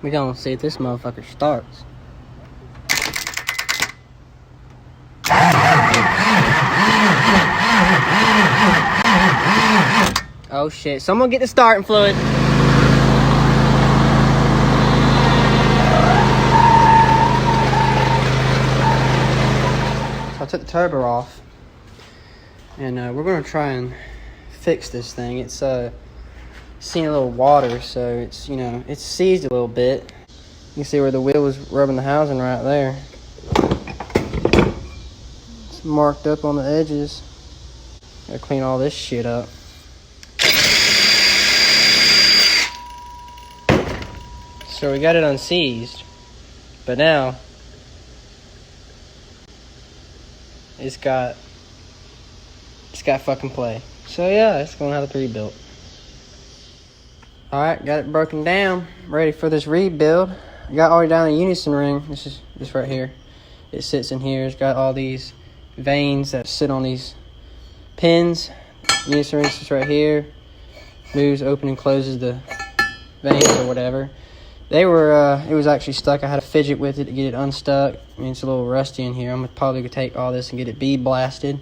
We gonna see if this motherfucker starts. Oh shit, someone get the starting fluid. So I took the turbo off. And we're gonna try and fix this thing. It's seen a little water, so it's, you know, it's seized a little bit. You can see where the wheel was rubbing the housing right there. It's marked up on the edges. Gotta clean all this shit up. So we got it unseized, but now it's got fucking play. So yeah, it's gonna have to be rebuilt. Alright, got it broken down, ready for this rebuild. I got all the way down the unison ring. This is this right here. It sits in here. It's got all these vanes that sit on these pins. Unison ring sits right here. Moves, open and closes the vanes or whatever. They were, it was actually stuck. I had to fidget with it to get it unstuck. I mean, it's a little rusty in here. I'm probably gonna take all this and get it bead blasted.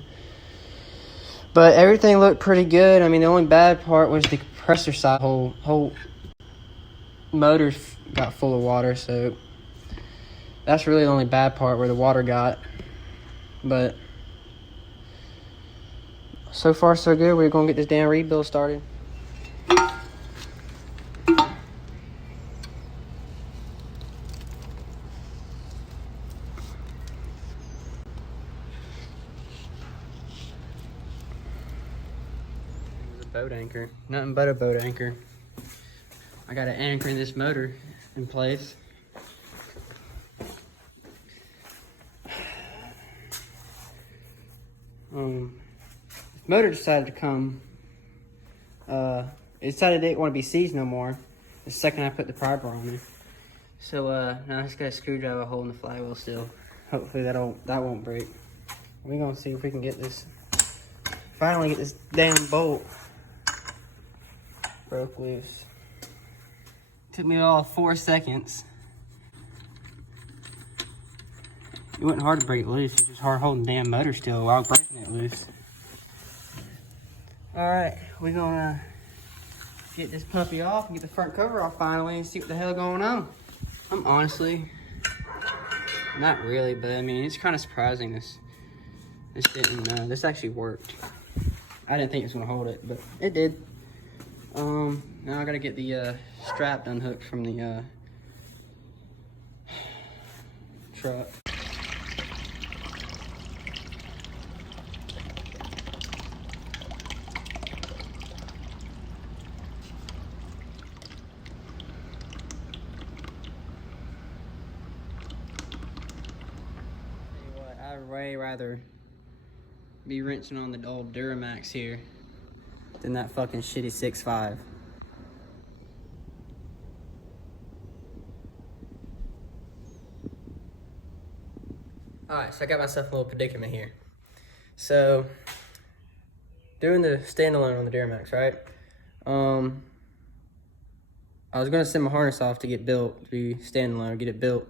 But everything looked pretty good. I mean, the only bad part was the compressor side. Whole motor got full of water, so that's really the only bad part where the water got. But so far so good. We're gonna get this damn rebuild started. Boat anchor, nothing but a boat anchor. I got an anchor in this motor in place. This motor decided to come. It decided it didn't want to be seized no more the second I put the primer on it. So now I just got a screwdriver holding the flywheel still. Hopefully that won't break. We're gonna see if we can get this. Finally get this damn bolt broke loose. Took me all 4 seconds. It wasn't hard to break it loose. It's just hard holding the damn motor still while breaking it loose. Alright, we're gonna get this puppy off and get the front cover off finally and see what the hell going on. I'm honestly, not really, but I mean, it's kind of surprising this this actually worked. I didn't think it was gonna hold it, but it did. Now I gotta get the strap unhooked from the truck. I'd way rather be wrenching on the old Duramax here than that fucking shitty 6.5. Alright, so I got myself a little predicament here. So, doing the standalone on the Duramax, right? I was gonna send my harness off to get built, to be standalone, get it built.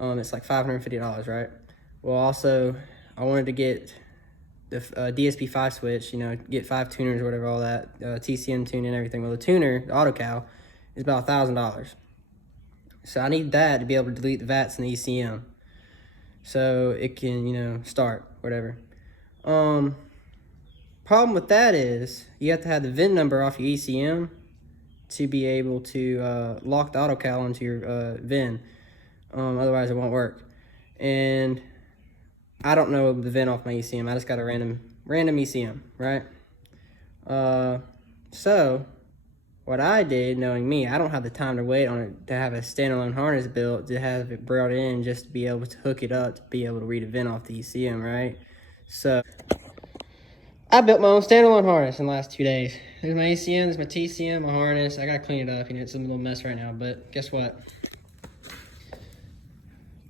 It's like $550, right? Well, also, I wanted to get the DSP-5 switch, you know, get 5 tuners or whatever, all that, TCM tune and everything. Well, the tuner, the auto cow, is about $1,000. So I need that to be able to delete the VATs and the ECM. So it can, you know, start, whatever. Problem with that is, you have to have the VIN number off your ECM to be able to lock the auto cow into your VIN. Otherwise it won't work. And I don't know the VIN off my ECM. I just got a random ECM, right? So what I did, knowing me, I don't have the time to wait on it to have a standalone harness built, to have it brought in just to be able to hook it up, to be able to read a VIN off the ECM, right? So I built my own standalone harness in the last 2 days. There's my ECM, there's my TCM, my harness. I gotta clean it up, you know, it's a little mess right now, but guess what?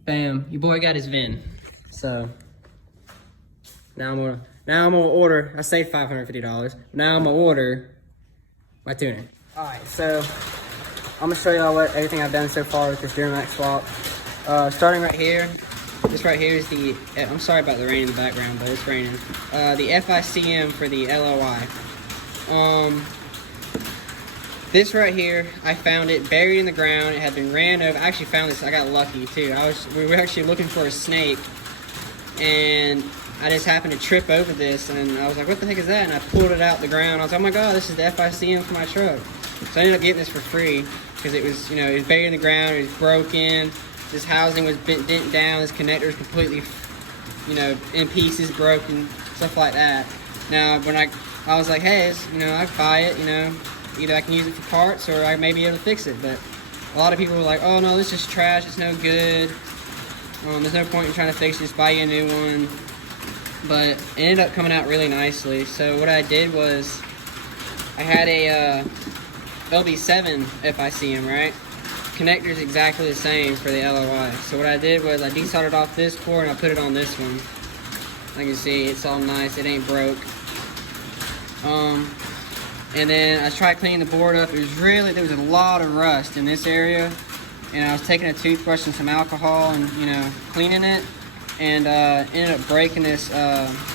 Bam, your boy got his VIN. So now I'm gonna order, I saved $550. Now I'm gonna order my tuner. Alright, so I'm gonna show y'all everything I've done so far with this Duramax swap. Starting right here. This right here is the, I'm sorry about the rain in the background, but it's raining. The FICM for the LLY. This right here, I found it buried in the ground. It had been ran over. I actually found this, I got lucky too. We were actually looking for a snake, and I just happened to trip over this, and I was like, what the heck is that? And I pulled it out the ground. I was like, oh my god, this is the FICM for my truck. So I ended up getting this for free, because it was, it was buried in the ground, it was broken. This housing was bent down, this connector was completely, in pieces, broken, stuff like that. Now, when I was like, hey, I could buy it, either I can use it for parts or I may be able to fix it. But a lot of people were like, oh no, this is trash, it's no good. There's no point in trying to fix it, just buy you a new one. But it ended up coming out really nicely. So what I did was, I had a LB7 FICM, right? Connector's exactly the same for the LLY. So what I did was I desoldered off this cord and I put it on this one. Like you can see, it's all nice, it ain't broke. And then I tried cleaning the board up. There was a lot of rust in this area. And I was taking a toothbrush and some alcohol and, cleaning it. And ended up breaking this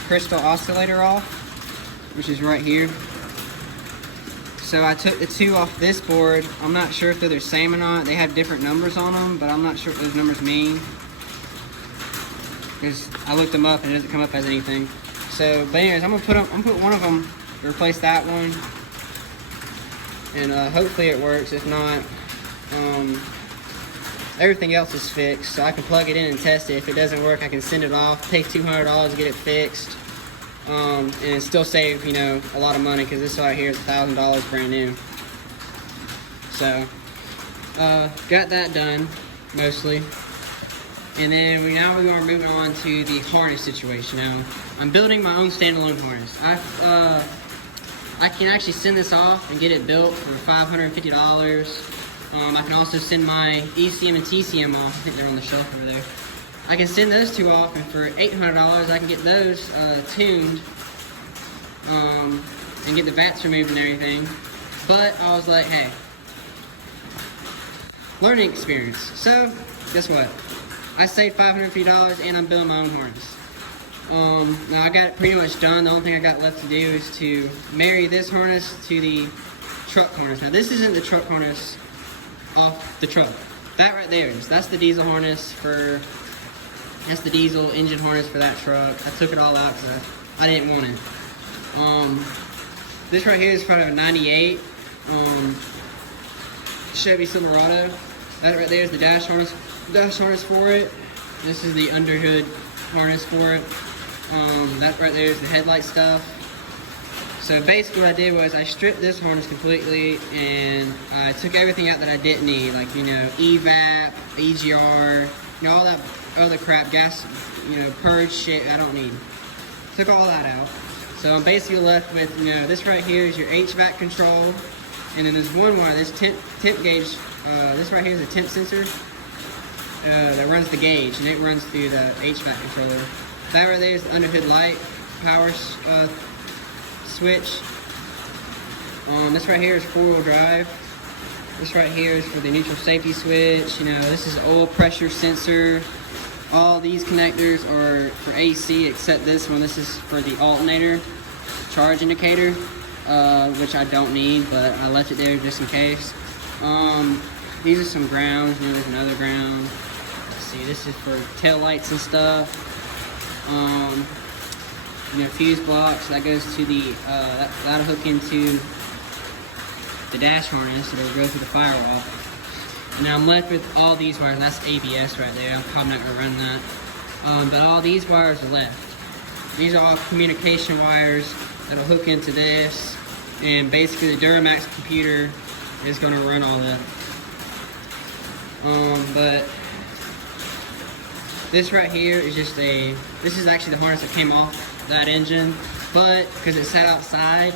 crystal oscillator off, which is right here. So I took the two off this board. I'm not sure if they're the same or not. They have different numbers on them, but I'm not sure what those numbers mean, because I looked them up and it doesn't come up as anything. So, but anyways, I'm gonna put one of them, replace that one, and hopefully it works. If not, everything else is fixed, so I can plug it in and test it. If it doesn't work, I can send it off, take $200 to get it fixed. And still save, a lot of money, because this right here is $1,000 brand new. So, got that done, mostly. And then now we are moving on to the harness situation. Now, I'm building my own standalone harness. I can actually send this off and get it built for $550. I can also send my ECM and TCM off. I think they're on the shelf over there. I can send those two off, and for $800 I can get those tuned and get the vats removed and everything. But I was like, hey, learning experience. So guess what? I saved $550 and I'm building my own harness. Now I got it pretty much done. The only thing I got left to do is to marry this harness to the truck harness. Now this isn't the truck harness off the truck. That right there that's the diesel harness for. That's the diesel engine harness for that truck. I took it all out because I didn't want it. This right here is part of a 98 Chevy Silverado. That right there is the dash harness for it. This is the underhood harness for it. That right there is the headlight stuff. So basically what I did was I stripped this harness completely, and I took everything out that I didn't need, like, EVAP, EGR, all that other crap, gas, purge shit I don't need. Took all that out. So I'm basically left with, this right here is your HVAC control, and then there's one wire, this temp gauge, this right here is a temp sensor that runs the gauge, and it runs through the HVAC controller. That right there is the underhood light power switch. This right here is 4-wheel drive. This right here is for the neutral safety switch. This is oil pressure sensor. All these connectors are for AC except this one. This is for the alternator charge indicator, which I don't need, but I left it there just in case. These are some grounds. There's another ground. Let's see, this is for tail lights and stuff. Fuse blocks. That goes to the that'll hook into the dash harness. It'll go through the firewall. And I'm left with all these wires. That's ABS right there. I'm probably not gonna run that. But all these wires are left. These are all communication wires that'll hook into this, and basically the Duramax computer is gonna run all that. But this right here is just this is actually the harness that came off that engine, but because it sat outside,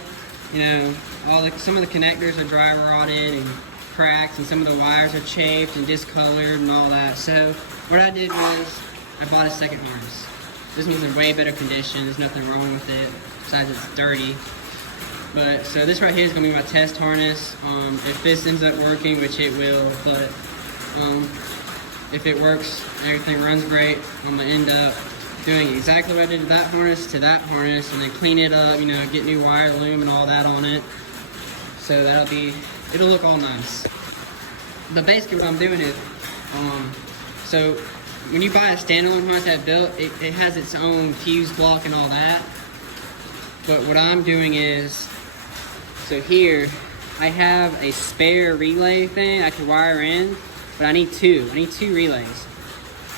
some of the connectors are dry rotted and cracked, and some of the wires are chafed and discolored and all that. So what I did was I bought a second harness. This one's in way better condition. There's nothing wrong with it besides it's dirty. But so this right here is gonna be my test harness. If this ends up working, which it will, but if it works, everything runs great, I'm gonna end up doing exactly what I did to that harness and then clean it up, you know, get new wire loom and all that on it. So it'll look all nice. But basically what I'm doing is, so when you buy a standalone harness that built, it has its own fuse block and all that. But what I'm doing is, so here, I have a spare relay thing I can wire in, but I need two relays.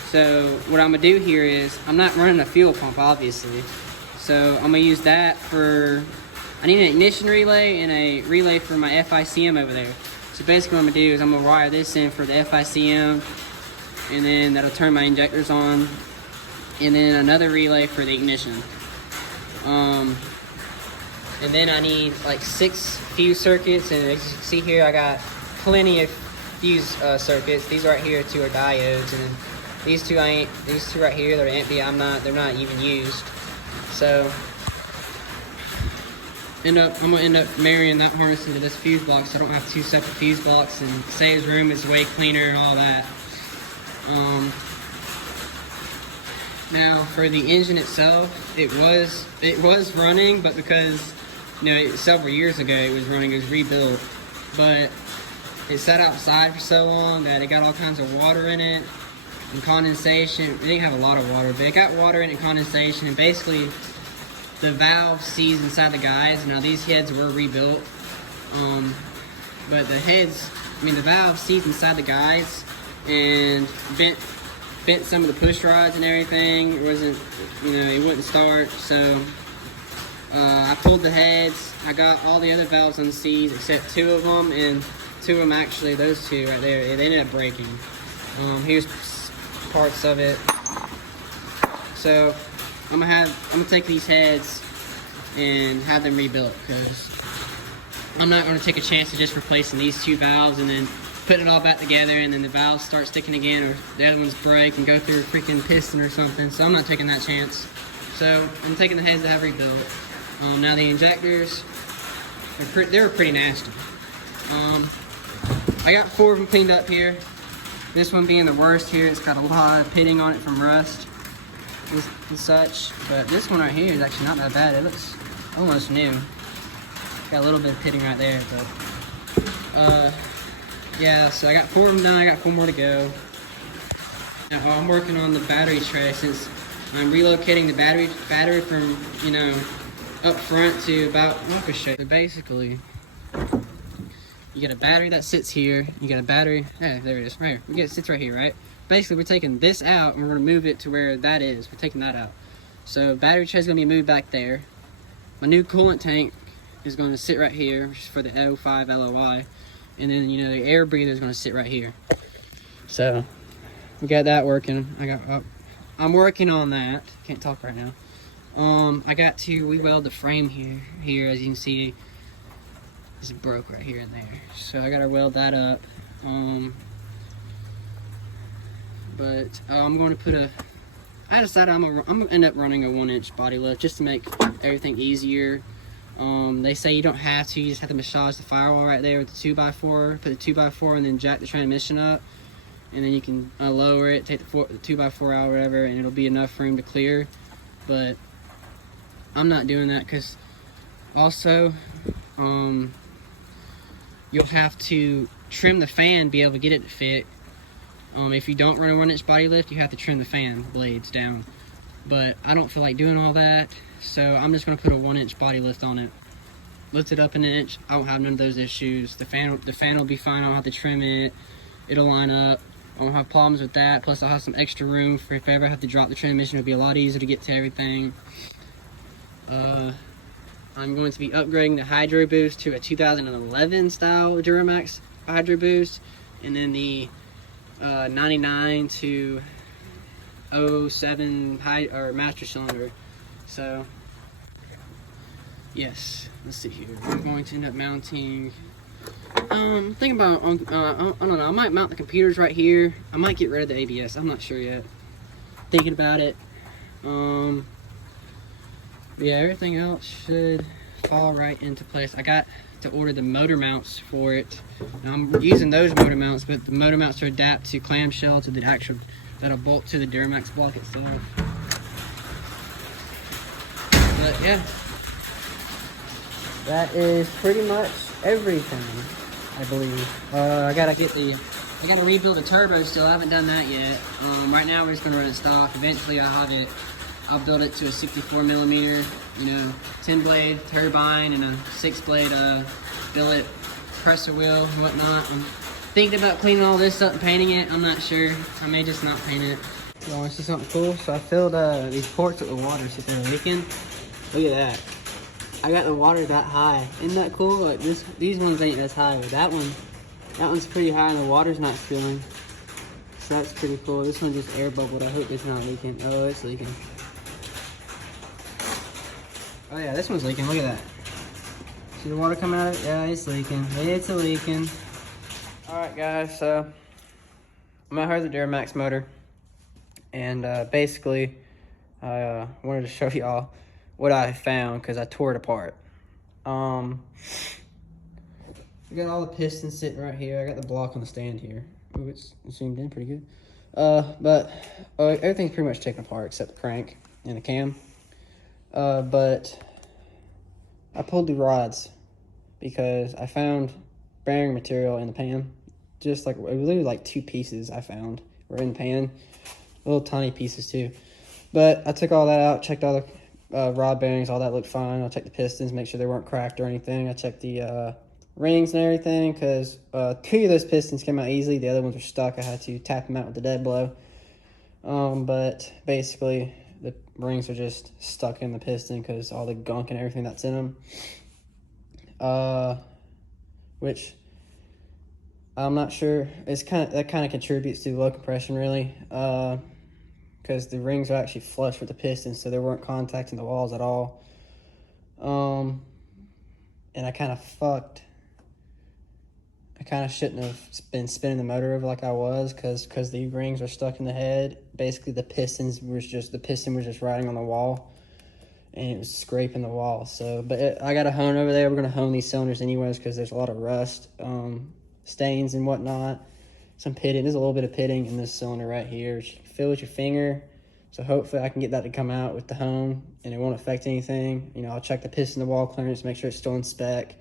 So what I'm gonna do here is, I'm not running a fuel pump, obviously. So I'm gonna use that I need an ignition relay and a relay for my FICM over there. So basically what I'm gonna do is I'm gonna wire this in for the FICM, and then that'll turn my injectors on, and then another relay for the ignition. And then I need like 6 fuse circuits, and as you can see here, I got plenty of fuse circuits. These right here, 2 are diodes, and then these two right here, they're empty. They're not even used. So I'm gonna end up marrying that harness into this fuse block, so I don't have 2 separate fuse blocks, and saves room, it's way cleaner and all that. Now for the engine itself, it was running, but because, you know, several years ago it was rebuilt, but it sat outside for so long that it got all kinds of water in it and condensation. It didn't have a lot of water, but it got water in it and condensation, and basically the valve seized inside the guides. Now these heads were rebuilt, but the valve seized inside the guides and bent some of the push rods and everything. It wasn't, you know, it wouldn't start. So I pulled the heads. I got all the other valves unseized except 2 of them, and 2 of them actually, those 2 right there, they ended up breaking. Here's parts of it. So I'm gonna take these heads and have them rebuilt, because I'm not gonna take a chance of just replacing these 2 valves and then putting it all back together and then the valves start sticking again, or the other ones break and go through a freaking piston or something. So I'm not taking that chance. So I'm taking the heads to have rebuilt. Now the injectors, they were pretty nasty. I got 4 of them cleaned up here. This one being the worst here. It's got a lot of pitting on it from rust and such. But this one right here is actually not that bad. It looks almost new. Got a little bit of pitting right there, but yeah, so I got 4 of them done. I got 4 more to go. Now I'm working on the battery tray, since I'm relocating the battery from, you know, up front to about, I can show you. So basically, you got a battery that sits here. You got a battery, there it is, right here. It sits right here, right? Basically, we're taking this out and we're gonna move it to where that is. We're taking that out. So battery tray is gonna be moved back there. My new coolant tank is gonna sit right here, which is for the 05 LLY. And then, you know, the air breather is gonna sit right here. So we got that working. I'm working on that. Can't talk right now. I got to re-weld the frame here, as you can see. It's broke right here and there, so I gotta weld that up. But I'm going to put I decided I'm gonna end up running a 1-inch body lift just to make everything easier. They say you don't have to, you just have to massage the firewall right there with the 2x4, put the 2x4 and then jack the transmission up, and then you can lower it, take the 2x4 out or whatever, and it'll be enough room to clear. But I'm not doing that, because also you'll have to trim the fan to be able to get it to fit. If you don't run a 1-inch body lift, you have to trim the fan blades down, but I don't feel like doing all that, so I'm just going to put a 1-inch body lift on it. Lift it up an inch. I won't have none of those issues. The fan will be fine. I don't have to trim it. It'll line up. I won't have problems with that. Plus I'll have some extra room for if I ever have to drop the transmission. It'll be a lot easier to get to everything. I'm going to be upgrading the Hydro Boost to a 2011 style Duramax Hydro Boost, and then the 99 to 07 master cylinder. So yes, let's see here. I'm going to end up mounting, thinking about, I don't know, I might mount the computers right here. I might get rid of the ABS, I'm not sure yet. Thinking about it. Yeah, everything else should fall right into place. I got to order the motor mounts for it. Now I'm using those motor mounts, but the motor mounts are adapt to clamshell to the actual, that'll bolt to the Duramax block itself. But yeah, that is pretty much everything, I believe. I gotta rebuild the turbo still. I haven't done that yet. Right now we're just gonna run it stock. Eventually I'll build it to a 64 millimeter, 10 blade turbine and a 6 blade billet presser wheel and whatnot. I'm thinking about cleaning all this up and painting it. I'm not sure. I may just not paint it. You want to see something cool? So I filled these ports with water so they're leaking. Look at that. I got the water that high. Isn't that cool? Like these ones ain't as high, but that one's pretty high and the water's not spilling. So that's pretty cool. This one just air bubbled. I hope it's not leaking. Oh, it's leaking. Oh yeah, this one's leaking. Look at that. See the water coming out of it? Yeah, it's leaking. It's leaking. Alright guys, so I'm out here with the Duramax motor. And basically, I wanted to show y'all what I found because I tore it apart. I got all the pistons sitting right here. I got the block on the stand here. Ooh, it's zoomed in pretty good. But everything's pretty much taken apart except the crank and the cam. But I pulled the rods because I found bearing material in the pan. Just like, literally like 2 pieces I found were in the pan. Little tiny pieces too. But I took all that out, checked all the rod bearings, all that looked fine. I checked the pistons, make sure they weren't cracked or anything. I checked the rings and everything because 2 of those pistons came out easily. The other ones were stuck. I had to tap them out with the dead blow. But basically, the rings are just stuck in the piston because all the gunk and everything that's in them. Which I'm not sure. That kind of contributes to low compression, really. Because the rings are actually flush with the pistons, so they weren't contacting the walls at all. And I kind of fucked. I kind of shouldn't have been spinning the motor over like I was, because the rings are stuck in the head. Basically, the piston was just riding on the wall, and it was scraping the wall. So, but I got a hone over there. We're gonna hone these cylinders anyways, because there's a lot of rust, stains and whatnot. Some pitting. There's a little bit of pitting in this cylinder right here, which you can feel with your finger. So hopefully I can get that to come out with the hone and it won't affect anything. I'll check the piston to wall clearance, make sure it's still in spec.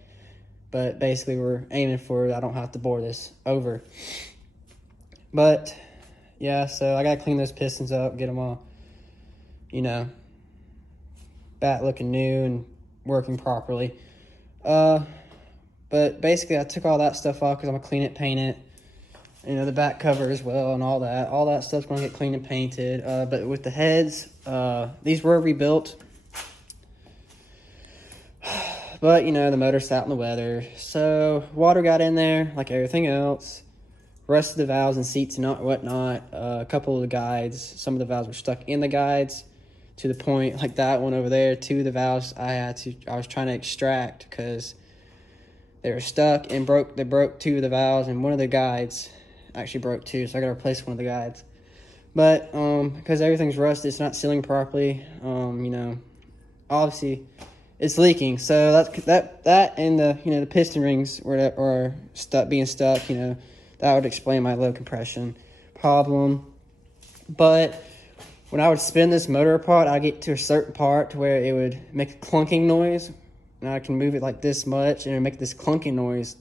But basically we're aiming for, I don't have to bore this over. But yeah, so I gotta clean those pistons up, get them all, back looking new and working properly. But basically I took all that stuff off because I'm gonna clean it, paint it. The back cover as well and all that stuff's gonna get cleaned and painted. But with the heads, these were rebuilt, but the motor sat in the weather, so water got in there like everything else, rusted the valves and seats and whatnot. A couple of the guides, some of the valves were stuck in the guides to the point, like that one over there. 2 of the valves I was trying to extract because they were stuck and broke. They broke 2 of the valves, and one of the guides actually broke too, so I gotta replace one of the guides. But because everything's rusted, it's not sealing properly. Obviously it's leaking, so that and the the piston rings were being stuck. That would explain my low compression problem. But when I would spin this motor apart, I'd get to a certain part where it would make a clunking noise, and I can move it like this much and it would make this clunking noise,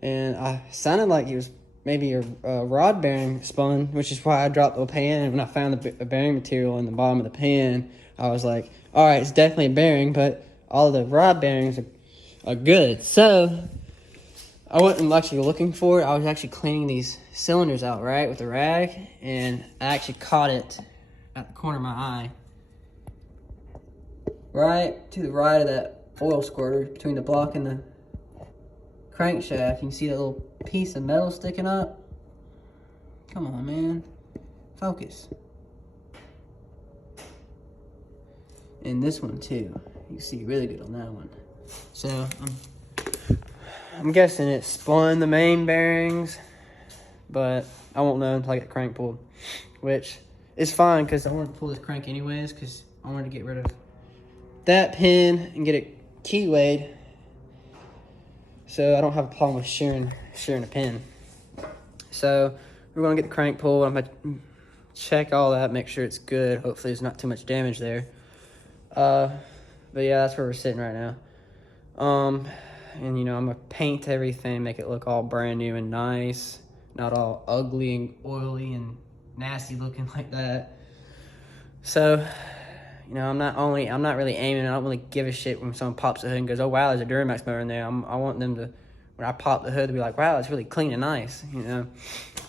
and I sounded like it was maybe a rod bearing spun, which is why I dropped the pan. And when I found the bearing material in the bottom of the pan, I was like, all right, it's definitely a bearing, but all of the rod bearings are good. So I wasn't actually looking for it. I was actually cleaning these cylinders out, right, with a rag, and I actually caught it at the corner of my eye, right to the right of that oil squirter between the block and the crankshaft. You can see that little piece of metal sticking up. Come on, man, focus. And this one too, you can see really good on that one. So I'm guessing it spun the main bearings, but I won't know until I get the crank pulled, which is fine because I wanted to pull this crank anyways, because I wanted to get rid of that pin and get it keywayed, so I don't have a problem with shearing a pin. So we're gonna get the crank pulled. I'm gonna check all that, make sure it's good. Hopefully there's not too much damage there. But yeah, that's where we're sitting right now. And you know, I'm gonna paint everything, make it look all brand new and nice, not all ugly and oily and nasty looking like that. So, you know, I'm not really aiming, I don't really give a shit when someone pops the hood and goes, oh wow, there's a Duramax motor in there. I want them to, when I pop the hood, to be like, wow, it's really clean and nice, you know.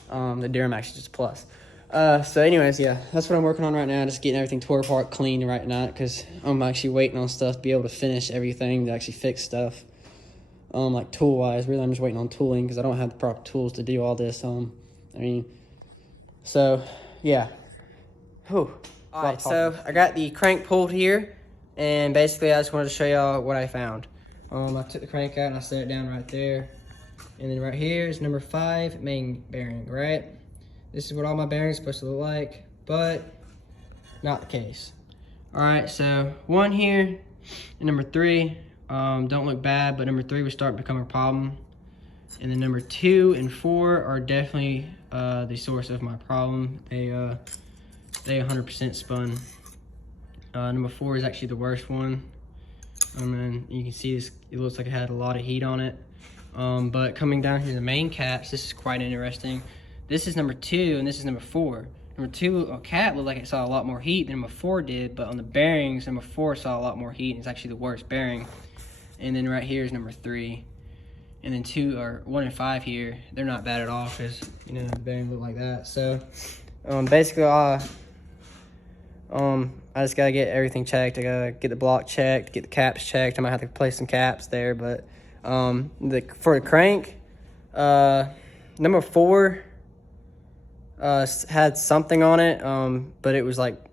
The Duramax is just a plus. So anyways, yeah, that's what I'm working on right now, just getting everything tore apart, clean right now, because I'm actually waiting on stuff to be able to finish everything, to actually fix stuff. Like tool-wise, really I'm just waiting on tooling, because I don't have the proper tools to do all this. I mean, so, yeah. Whew. Alright, so I got the crank pulled here, and basically I just wanted to show y'all what I found. I took the crank out and I set it down right there. And then right here is number 5 main bearing, right? This is what all my bearings are supposed to look like, but not the case. Alright, so 1 here and number 3 don't look bad, but number 3 would start becoming a problem. And then number 2 and 4 are definitely the source of my problem. They 100% spun. Number 4 is actually the worst one. And then you can see this, it looks like it had a lot of heat on it. But coming down here to the main caps, this is quite interesting. This is number 2 and this is number 4. Number 2 cap looked like it saw a lot more heat than number 4 did, but on the bearings, number 4 saw a lot more heat, and it's actually the worst bearing. And then right here is number 3. And then 2 or 1 and 5 here, they're not bad at all, because you know the bearing look like that. So basically I just gotta get everything checked. I gotta get the block checked, get the caps checked. I might have to replace some caps there, but for the crank, number 4 had something on it, but it was like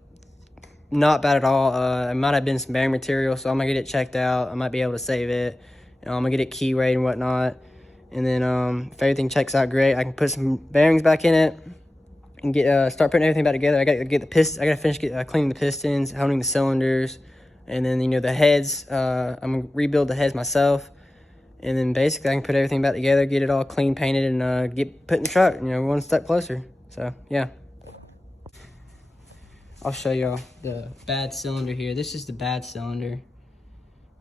not bad at all. It might have been some bearing material, so I'm gonna get it checked out. I might be able to save it. I'm gonna get it key weighed and whatnot, and then if everything checks out great, I can put some bearings back in it and start putting everything back together. I gotta get the piston. I gotta finish cleaning the pistons, honing the cylinders, and then you know the heads. I'm gonna rebuild the heads myself, and then basically I can put everything back together, get it all clean painted, and get put in the truck. You know, one step closer. So yeah, I'll show y'all the bad cylinder here. This is the bad cylinder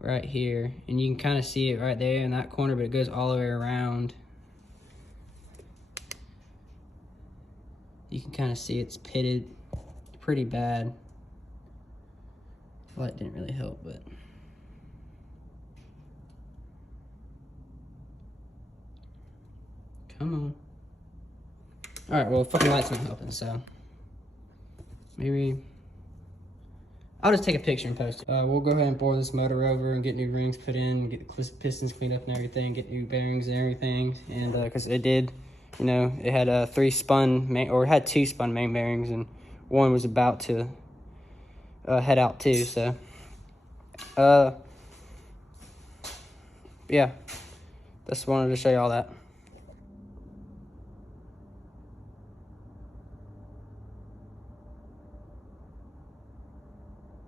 right here, and you can kind of see it right there in that corner, but it goes all the way around. You can kind of see it's pitted pretty bad. Light didn't really help, but come on. All right, well, fucking light's not helping, so maybe I'll just take a picture and post it. We'll go ahead and bore this motor over and get new rings put in, get the pistons cleaned up and everything, get new bearings and everything. And because it did, you know, it had it had 2 spun main bearings, and 1 was about to head out too. So, yeah, just wanted to show you all that.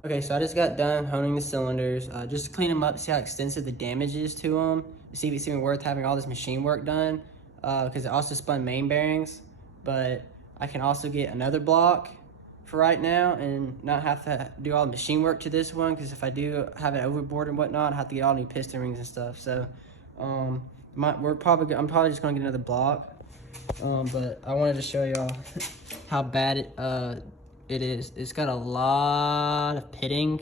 Okay, so I just got done honing the cylinders, just to clean them up, see how extensive the damage is to them, see if it's even worth having all this machine work done, because it also spun main bearings, but I can also get another block for right now and not have to do all the machine work to this one, because if I do have it overboard and whatnot, I have to get all new piston rings and stuff. So I'm probably just gonna get another block, but I wanted to show y'all how bad it is. It's got a lot of pitting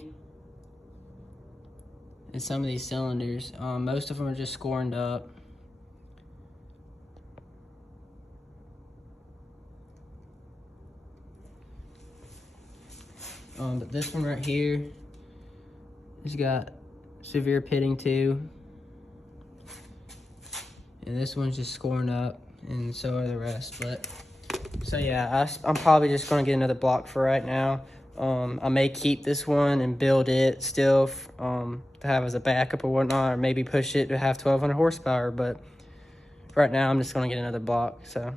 in some of these cylinders. Most of them are just scorned up. But this one right here has got severe pitting too. And this one's just scorned up, and so are the rest. But so yeah, I'm probably just gonna get another block for right now. I may keep this one and build it still to have as a backup or whatnot, or maybe push it to have 1200 horsepower. But right now I'm just gonna get another block. So.